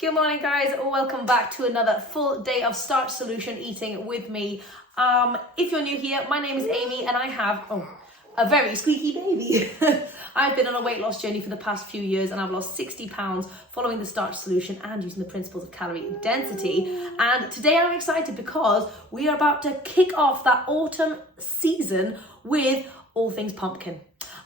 Good morning, guys. Welcome back to another full day of Starch Solution eating with me. If you're new here, my name is Amy and I have a very squeaky baby. I've been on a weight loss journey for the past few years and I've lost 60 pounds following the Starch Solution and using the principles of calorie density. And today I'm excited because we are about to kick off that autumn season with all things pumpkin.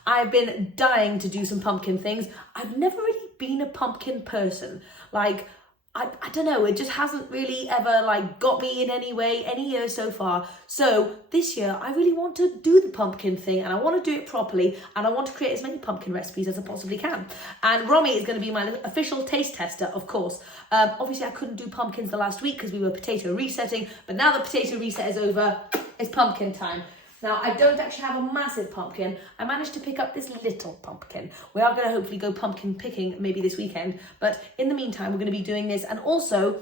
I've been dying to do some pumpkin things. I've never really been a pumpkin person. Like, I don't know, it just hasn't really ever got me in any way, any year so far. So this year, I really want to do the pumpkin thing and I want to do it properly and I want to create as many pumpkin recipes as I possibly can. And Romy is going to be my official taste tester, of course. Obviously, I couldn't do pumpkins the last week because we were potato resetting, but now the potato reset is over, it's pumpkin time. Now, I don't actually have a massive pumpkin. I managed to pick up this little pumpkin. We are going to hopefully go pumpkin picking maybe this weekend. But in the meantime, we're going to be doing this. And also,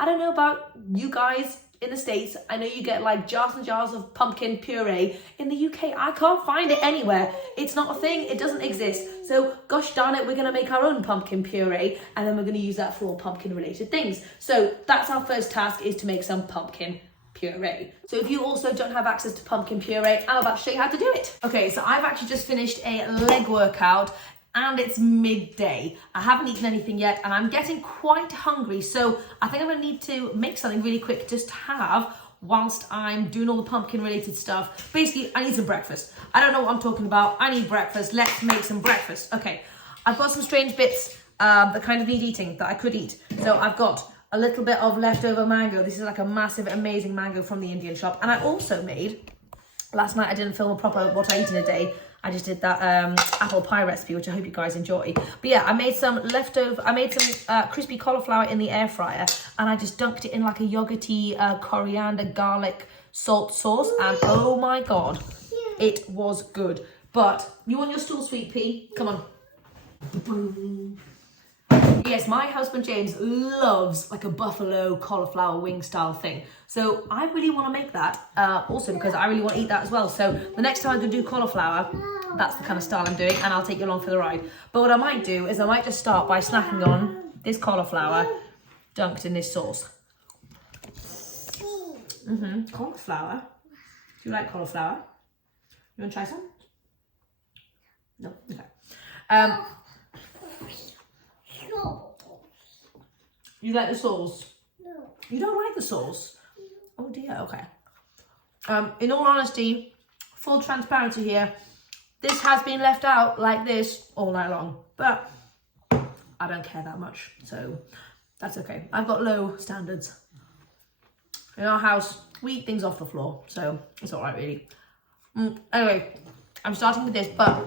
I don't know about you guys in the States. I know you get like jars and jars of pumpkin puree. In the UK, I can't find it anywhere. It's not a thing. It doesn't exist. So gosh darn it, we're going to make our own pumpkin puree. And then we're going to use that for all pumpkin related things. So that's our first task, is to make some pumpkin puree. So if you also don't have access to pumpkin puree, I'm about to show you how to do it. Okay, so I've actually just finished a leg workout and it's midday. I haven't eaten anything yet and I'm getting quite hungry. So I think I'm gonna need to make something really quick just to have whilst I'm doing all the pumpkin related stuff. Basically, I need some breakfast. I don't know what I'm talking about. I need breakfast. Let's make some breakfast. Okay, I've got some strange bits that kind of need eating that I could eat. So I've got a little bit of leftover mango. This is like a massive, amazing mango from the Indian shop. And I also made, last night I didn't film a proper what I eat in a day. I just did that apple pie recipe, which I hope you guys enjoy. But yeah, I made some crispy cauliflower in the air fryer and I just dunked it in like a yogurty coriander, garlic, salt sauce. And oh my God, it was good. But you want your stool, sweet pea? Come on. Yes, my husband James loves like a buffalo cauliflower wing style thing. So I really want to make that also because I really want to eat that as well. So the next time I do cauliflower, that's the kind of style I'm doing and I'll take you along for the ride. But what I might do is I might just start by snacking on this cauliflower dunked in this sauce. Cauliflower. Do you like cauliflower? You want to try some? No? Okay. You like the sauce? No. You don't like the sauce? Oh dear, okay. In all honesty, full transparency here, this has been left out like this all night long, but I don't care that much, so that's okay. I've got low standards. In our house, we eat things off the floor, so it's all right really. Anyway, I'm starting with this, but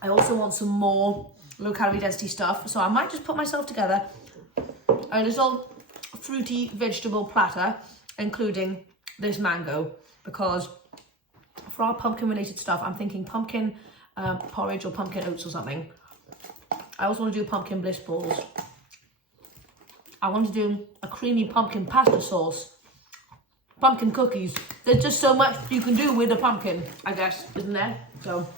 I also want some more low calorie density stuff, so I might just put myself together a little fruity vegetable platter including this mango, because for our pumpkin related stuff I'm thinking pumpkin porridge or pumpkin oats or something. I also want to do pumpkin bliss balls. I want to do a creamy pumpkin pasta sauce, pumpkin cookies. There's just so much you can do with a pumpkin, I guess, isn't there? So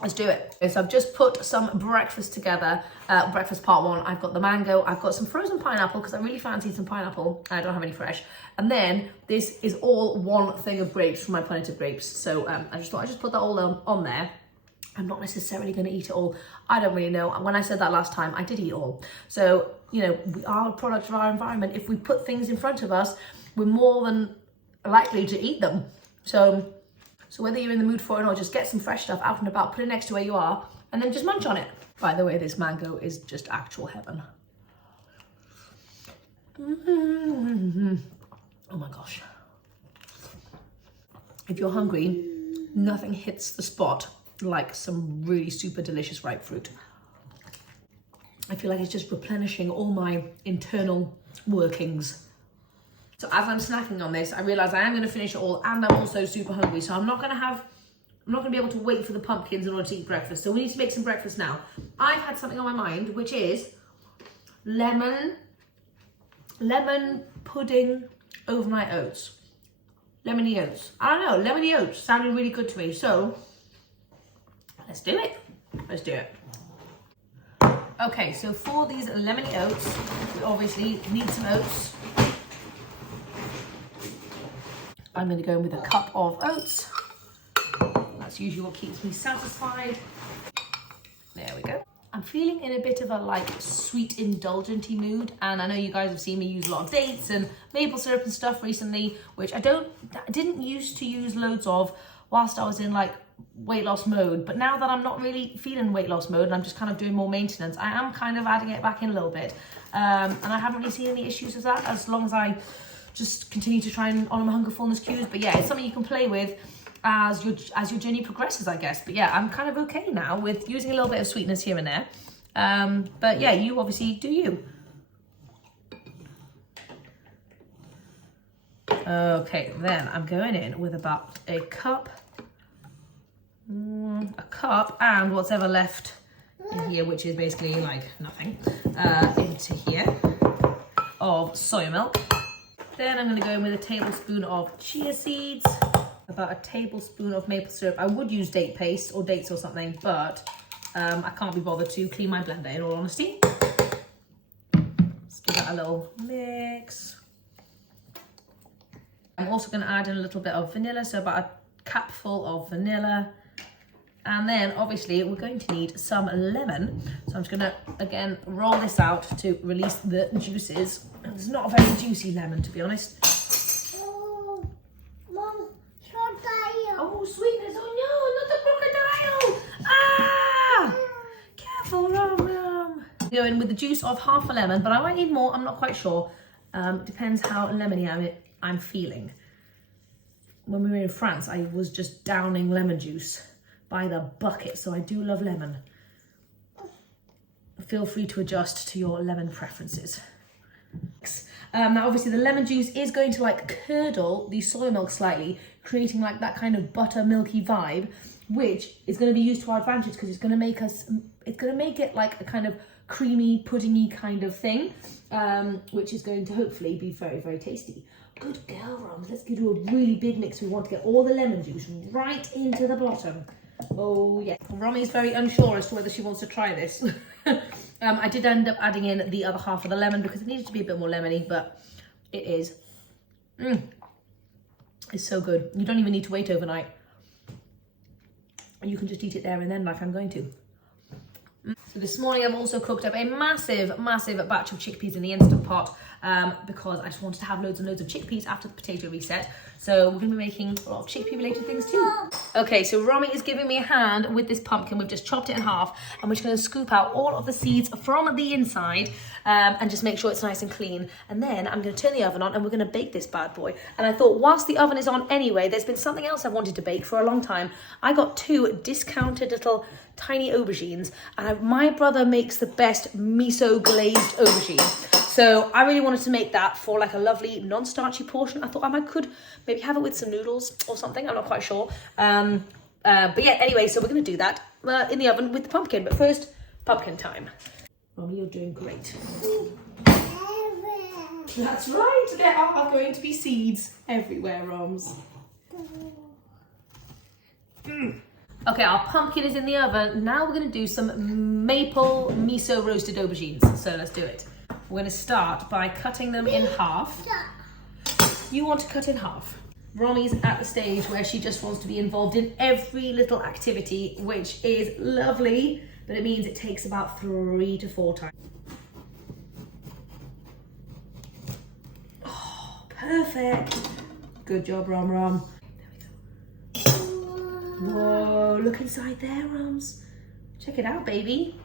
let's do it. Okay, so I've just put some breakfast together, breakfast part one. I've got the mango, I've got some frozen pineapple because I really fancy some pineapple. I don't have any fresh. And then this is all one thing of grapes from my planet of grapes. So I just thought I'd just put that all on there. I'm not necessarily going to eat it all. I don't really know. When I said that last time, I did eat all. So, you know, we are a product of our environment. If we put things in front of us, we're more than likely to eat them. So whether you're in the mood for it or not, just get some fresh stuff out and about, put it next to where you are, and then just munch on it. By the way, this mango is just actual heaven. Oh my gosh. If you're hungry, nothing hits the spot like some really super delicious ripe fruit. I feel like it's just replenishing all my internal workings. So as I'm snacking on this, I realise I am going to finish it all and I'm also super hungry. So I'm not going to be able to wait for the pumpkins in order to eat breakfast. So we need to make some breakfast now. I've had something on my mind, which is lemon pudding overnight oats. Lemony oats. I don't know, lemony oats sounded really good to me. So let's do it. Let's do it. Okay, so for these lemony oats, we obviously need some oats. I'm going to go in with a cup of oats. That's usually what keeps me satisfied. There we go. I'm feeling in a bit of a like sweet indulgent-y mood, and I know you guys have seen me use a lot of dates and maple syrup and stuff recently, which I didn't used to use loads of whilst I was in like weight loss mode, but now that I'm not really feeling weight loss mode and I'm just kind of doing more maintenance, I am kind of adding it back in a little bit, and I haven't really seen any issues with that as long as I just continue to try and honor my hunger fullness cues. But yeah, it's something you can play with as your journey progresses, I guess. But yeah, I'm kind of okay now with using a little bit of sweetness here and there, but yeah, you obviously do you. Okay, then I'm going in with about a cup and what's ever left in here, which is basically like nothing, into here of soy milk. Then I'm going to go in with a tablespoon of chia seeds, about a tablespoon of maple syrup. I would use date paste or dates or something, but I can't be bothered to clean my blender, in all honesty. Let's give that a little mix. I'm also going to add in a little bit of vanilla, so about a cupful of vanilla. And then obviously we're going to need some lemon. So I'm just gonna, again, roll this out to release the juices. It's not a very juicy lemon, to be honest. Oh, Mom, crocodile. Oh, sweetness, oh no, not the crocodile. Ah! Careful, Rom. Go in with the juice of half a lemon, but I might need more, I'm not quite sure. Depends how lemony I'm feeling. When we were in France, I was just downing lemon juice by the bucket, so I do love lemon. Feel free to adjust to your lemon preferences. Now obviously the lemon juice is going to like curdle the soy milk slightly, creating like that kind of buttermilky vibe, which is going to be used to our advantage because it's going to make it like a kind of creamy, puddingy kind of thing, which is going to hopefully be very, very tasty. Good girl, Roms. Let's do a really big mix. We want to get all the lemon juice right into the bottom. Oh yeah, Romy's very unsure as to whether she wants to try this. I did end up adding in the other half of the lemon because it needed to be a bit more lemony, but it is. It's so good. You don't even need to wait overnight. You can just eat it there and then like I'm going to. So this morning I've also cooked up a massive batch of chickpeas in the Instant Pot because I just wanted to have loads and loads of chickpeas after the potato reset. So we're going to be making a lot of chickpea related things too. Okay, so Romy is giving me a hand with this pumpkin. We've just chopped it in half and we're just going to scoop out all of the seeds from the inside and just make sure it's nice and clean. And then I'm going to turn the oven on and we're going to bake this bad boy. And I thought whilst the oven is on anyway, there's been something else I've wanted to bake for a long time. I got 2 discounted little tiny aubergines, and my brother makes the best miso glazed aubergine. So I really wanted to make that for like a lovely non-starchy portion. I thought I could maybe have it with some noodles or something. I'm not quite sure. But yeah, anyway, so we're going to do that in the oven with the pumpkin. But first, pumpkin time. Romy, you're doing great. That's right. There are going to be seeds everywhere, Roms. Okay, our pumpkin is in the oven. Now we're going to do some maple miso roasted aubergines. So let's do it. We're going to start by cutting them in half. You want to cut in half. Romy's at the stage where she just wants to be involved in every little activity, which is lovely, but it means it takes about 3 to 4 times. Oh, perfect. Good job, Rom. Whoa, look inside there, Roms. Check it out, baby.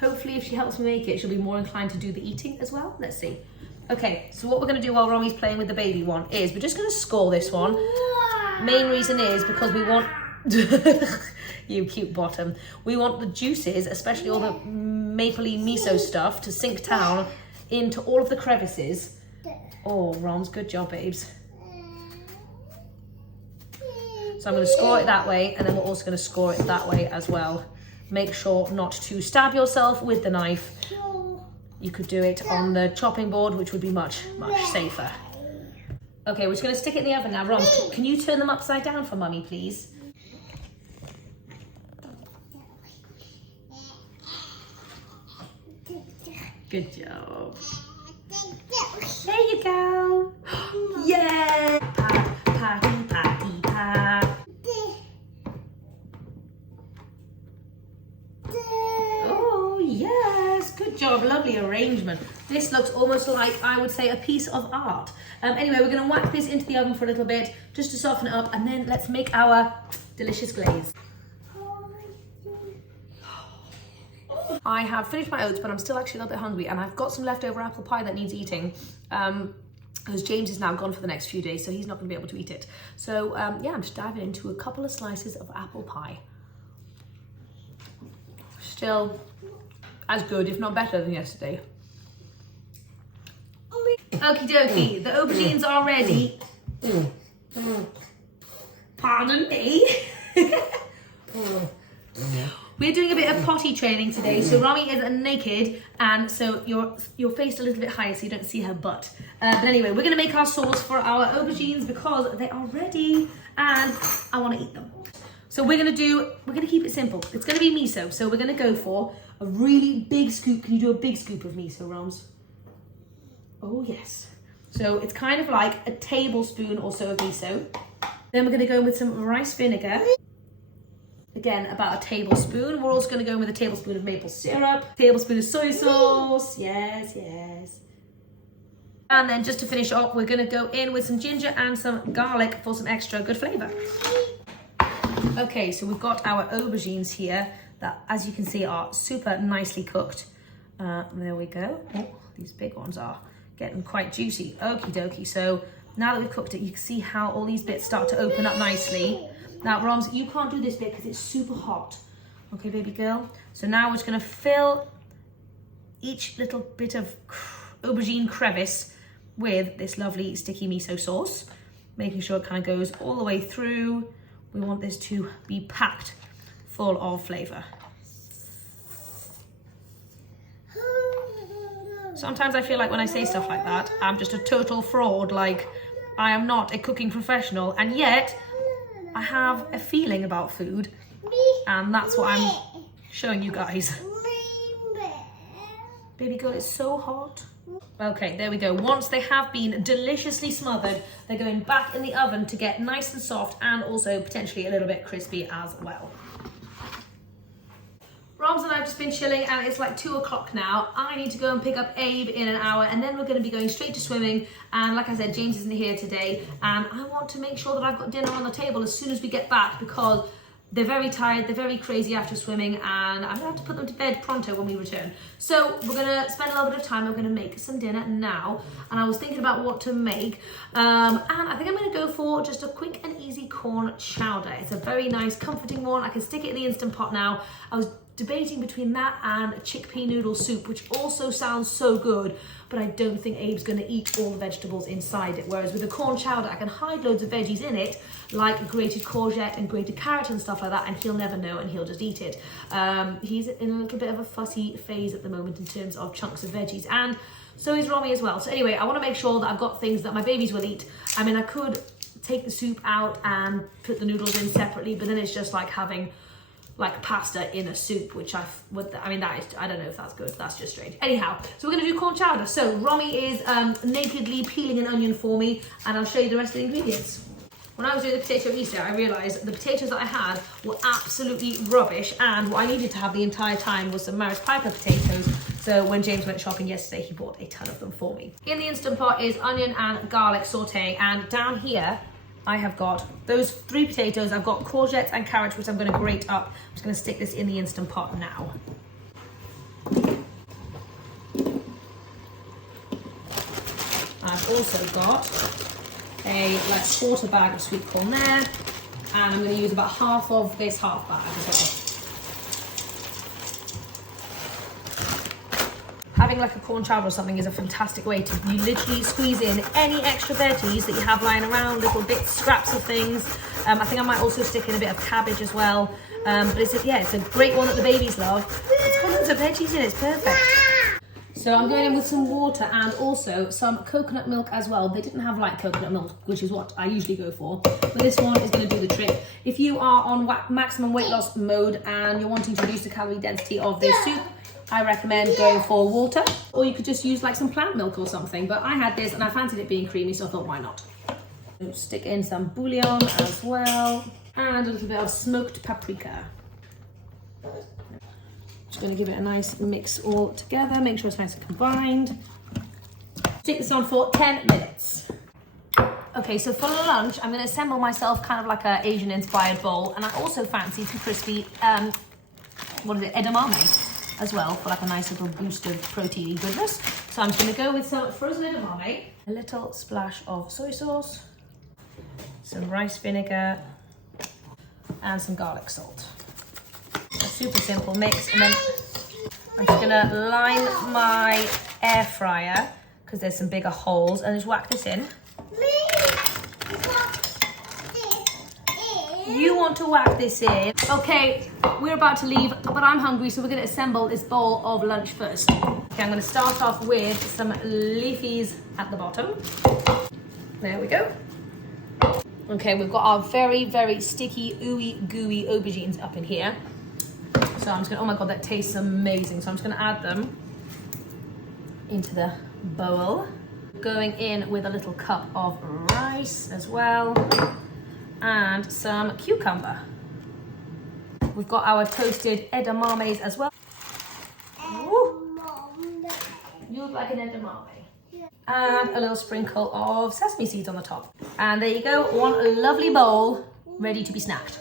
Hopefully, if she helps me make it, she'll be more inclined to do the eating as well. Let's see. Okay, so what we're going to do while Romy's playing with the baby one is we're just going to score this one. Main reason is because we want... You cute bottom. We want the juices, especially all the mapley miso stuff, to sink down into all of the crevices. Oh, Roms, good job, babes. So I'm going to score it that way, and then we're also going to score it that way as well. Make sure not to stab yourself with the knife. You could do it on the chopping board, which would be much safer. Okay, we're just going to stick it in the oven now. Ron, can you turn them upside down for Mummy, please? Good job. There you go. Yay! Patty, patty, pat. Oh, yes. Good job. Lovely arrangement. This looks almost like, I would say, a piece of art. Anyway, we're going to whack this into the oven for a little bit just to soften it up, and then let's make our delicious glaze. I have finished my oats, but I'm still actually a little bit hungry, and I've got some leftover apple pie that needs eating. Because James is now gone for the next few days, so he's not going to be able to eat it. So yeah, I'm just diving into a couple of slices of apple pie. Still as good, if not better than yesterday. Okie dokie, the aubergines are ready. Pardon me. We're doing a bit of potty training today, so Rami is naked, and so you're faced a little bit higher so you don't see her butt. But anyway, we're going to make our sauce for our aubergines because they are ready and I want to eat them. So we're going to keep it simple. It's going to be miso, so we're going to go for a really big scoop. Can you do a big scoop of miso, Roms? Oh yes. So it's kind of like a tablespoon or so of miso. Then we're going to go in with some rice vinegar. Again, about a tablespoon. We're also going to go in with a tablespoon of maple syrup, tablespoon of soy sauce. Yes, yes. And then just to finish off, we're going to go in with some ginger and some garlic for some extra good flavour. Okay, so we've got our aubergines here that, as you can see, are super nicely cooked. There we go. Oh, these big ones are getting quite juicy. Okie dokie. So now that we've cooked it, you can see how all these bits start to open up nicely. Now, Roms, you can't do this bit because it's super hot. Okay, baby girl? So now we're just going to fill each little bit of aubergine crevice with this lovely sticky miso sauce, making sure it kind of goes all the way through. We want this to be packed full of flavour. Sometimes I feel like when I say stuff like that, I'm just a total fraud, like I am not a cooking professional, and yet I have a feeling about food, and that's what I'm showing you guys. Baby girl, it's so hot. Okay, there we go. Once they have been deliciously smothered, they're going back in the oven to get nice and soft and also potentially a little bit crispy as well. Roms and I have just been chilling, and it's like 2 o'clock now. I need to go and pick up Abe in an hour, and then we're going to be going straight to swimming. And like I said, James isn't here today, and I want to make sure that I've got dinner on the table as soon as we get back, because they're very tired, they're very crazy after swimming, and I'm going to have to put them to bed pronto when we return. So we're going to spend a little bit of time. We're going to make some dinner now, and I was thinking about what to make, and I think I'm going to go for just a quick and easy corn chowder. It's a very nice, comforting one. I can stick it in the Instant Pot now. I was debating between that and a chickpea noodle soup, which also sounds so good, but I don't think Abe's going to eat all the vegetables inside it. Whereas with a corn chowder, I can hide loads of veggies in it, like grated courgette and grated carrot and stuff like that, and he'll never know and he'll just eat it. He's in a little bit of a fussy phase at the moment in terms of chunks of veggies, and so is Romy as well. So anyway, I want to make sure that I've got things that my babies will eat. I mean, I could take the soup out and put the noodles in separately, but then it's just like having like pasta in a soup, which I mean, that is, I don't know if that's good. That's just strange. Anyhow, so we're going to do corn chowder. So Romy is nakedly peeling an onion for me, and I'll show you the rest of the ingredients. When I was doing the potato Easter, I realised the potatoes that I had were absolutely rubbish, and what I needed to have the entire time was some Maris Piper potatoes. So when James went shopping yesterday, he bought a ton of them for me. In the Instant Pot is onion and garlic sauté, and down here I have got those 3 potatoes. I've got courgettes and carrots, which I'm going to grate up. I'm just going to stick this in the Instant Pot now. I've also got a like 1/4 bag of sweet corn there, and I'm going to use about half of this half bag as well. Having like a corn chowder or something is a fantastic way to, you literally squeeze in any extra veggies that you have lying around, little bits, scraps of things. I think I might also stick in a bit of cabbage as well. But it's a great one that the babies love. It's got loads of veggies in it, it's perfect. So I'm going in with some water and also some coconut milk as well. They didn't have light coconut milk, which is what I usually go for, but this one is going to do the trick. If you are on maximum weight loss mode and you're wanting to reduce the calorie density of this soup, I recommend going for water, or you could just use like some plant milk or something. But I had this and I fancied it being creamy, so I thought, why not? Stick in some bouillon as well, and a little bit of smoked paprika. Just going to give it a nice mix all together, make sure it's nice and combined. Stick this on for 10 minutes. Okay, so for lunch, I'm going to assemble myself kind of like an Asian inspired bowl, and I also fancy some crispy, edamame as well, for like a nice little boost of proteiny goodness. So I'm just going to go with some frozen edamame, a little splash of soy sauce, some rice vinegar, and some garlic salt. A super simple mix, and then I'm just gonna line my air fryer because there's some bigger holes, and just whack this in. You want to whack this in. Okay, we're about to leave, but I'm hungry, so we're gonna assemble this bowl of lunch first. Okay, I'm gonna start off with some leafies at the bottom. There we go. Okay, we've got our very, very sticky, ooey gooey aubergines up in here. So I'm just gonna, oh my God, that tastes amazing. So I'm just gonna add them into the bowl. Going in with a little cup of rice as well, and some cucumber. We've got our toasted edamames as well. Woo. You look like an edamame. And a little sprinkle of sesame seeds on the top. And there you go, one lovely bowl ready to be snacked.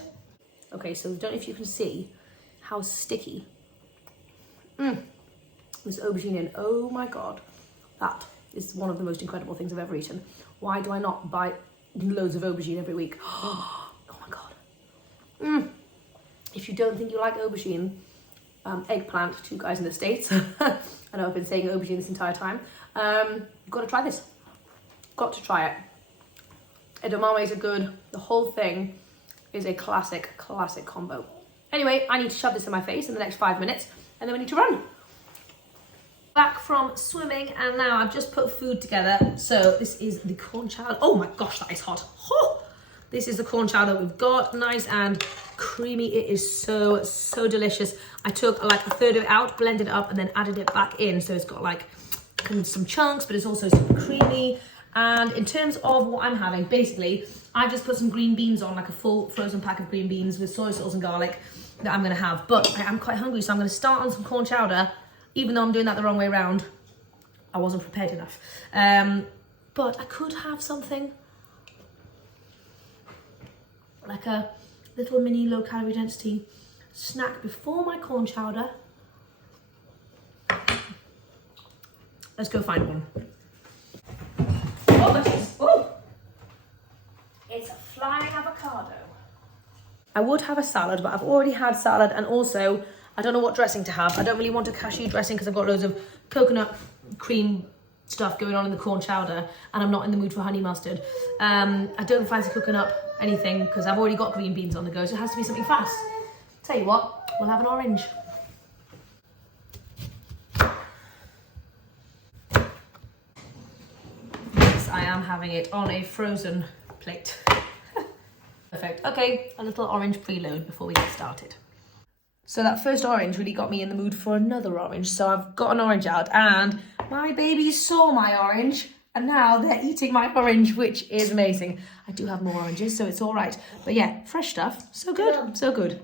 Okay, so I don't know if you can see how sticky this aubergine is. Oh my God, that is one of the most incredible things I've ever eaten. Why do I not buy loads of aubergine every week? Oh my God. If you don't think you like aubergine, eggplant, two guys in the States. I know I've been saying aubergine this entire time. You've got to try this. Got to try it. Edamames are good. The whole thing is a classic combo. Anyway, I need to shove this in my face in the next 5 minutes, and then we need to run. Back from swimming, and now I've just put food together. So this is the corn chowder. Oh my gosh, that is hot. Oh, this is the corn chowder we've got. Nice and creamy. It is so delicious. I took like a third of it out, blended it up, and then added it back in. So it's got like some chunks, but it's also super creamy. And in terms of what I'm having, basically, I just put some green beans on, like a full frozen pack of green beans with soy sauce and garlic that I'm gonna have. But I am quite hungry, so I'm gonna start on some corn chowder, even though I'm doing that the wrong way around. I wasn't prepared enough. But I could have something like a little mini low calorie density snack before my corn chowder. Let's go find one. Oh, it's a flying avocado. I would have a salad, but I've already had salad, and also I don't know what dressing to have. I don't really want a cashew dressing because I've got loads of coconut cream stuff going on in the corn chowder, and I'm not in the mood for honey mustard. I don't fancy cooking up anything because I've already got green beans on the go, so it has to be something fast. Tell you what, we'll have an orange. I am having it on a frozen plate. Perfect. Okay, a little orange preload before we get started. So that first orange really got me in the mood for another orange. So I've got an orange out, and my babies saw my orange, and now they're eating my orange, which is amazing. I do have more oranges, so it's all right. But yeah, fresh stuff. So good, so good.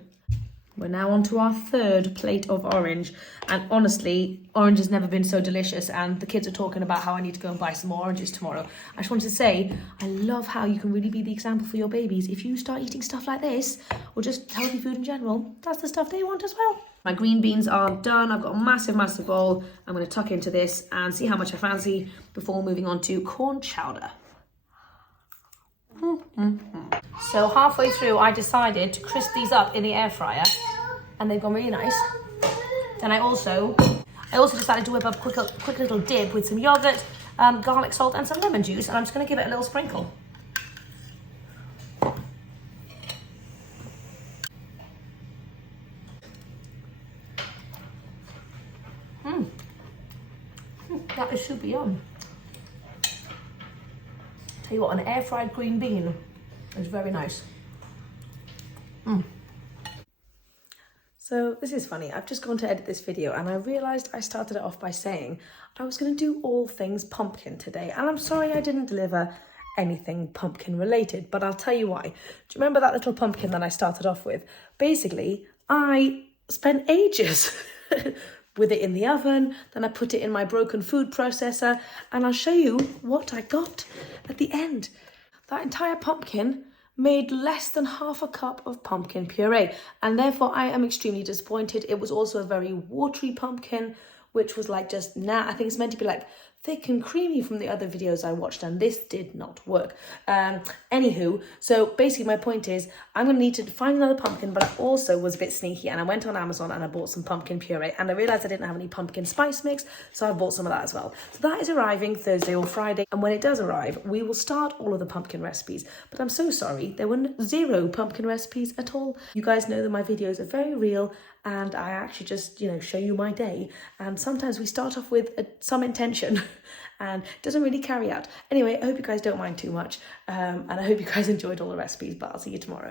We're now on to our third plate of orange, and honestly, orange has never been so delicious, and the kids are talking about how I need to go and buy some more oranges tomorrow. I just wanted to say, I love how you can really be the example for your babies. If you start eating stuff like this, or just healthy food in general, that's the stuff they want as well. My green beans are done. I've got a massive bowl. I'm going to tuck into this and see how much I fancy before moving on to corn chowder. So halfway through, I decided to crisp these up in the air fryer, and they've gone really nice. Then I also decided to whip up a quick little dip with some yogurt, garlic salt, and some lemon juice, and I'm just going to give it a little sprinkle. That is super yum. Tell you what, an air fried green bean is very nice. So this is funny. I've just gone to edit this video and I realised I started it off by saying I was going to do all things pumpkin today. And I'm sorry I didn't deliver anything pumpkin related, but I'll tell you why. Do you remember that little pumpkin that I started off with? Basically, I spent ages with it in the oven, then I put it in my broken food processor, and I'll show you what I got at the end. That entire pumpkin made less than half a cup of pumpkin puree, and therefore I am extremely disappointed. It was also a very watery pumpkin, which was like just I think it's meant to be like thick and creamy from the other videos I watched, and this did not work. Anywho, so basically my point is I'm gonna need to find another pumpkin, but I also was a bit sneaky and I went on Amazon and I bought some pumpkin puree, and I realized I didn't have any pumpkin spice mix, so I bought some of that as well. So that is arriving Thursday or Friday, and when it does arrive, we will start all of the pumpkin recipes. But I'm so sorry, there were zero pumpkin recipes at all. You guys know that my videos are very real, and I actually just, show you my day. And sometimes we start off with some intention and it doesn't really carry out. Anyway, I hope you guys don't mind too much. And I hope you guys enjoyed all the recipes, but I'll see you tomorrow.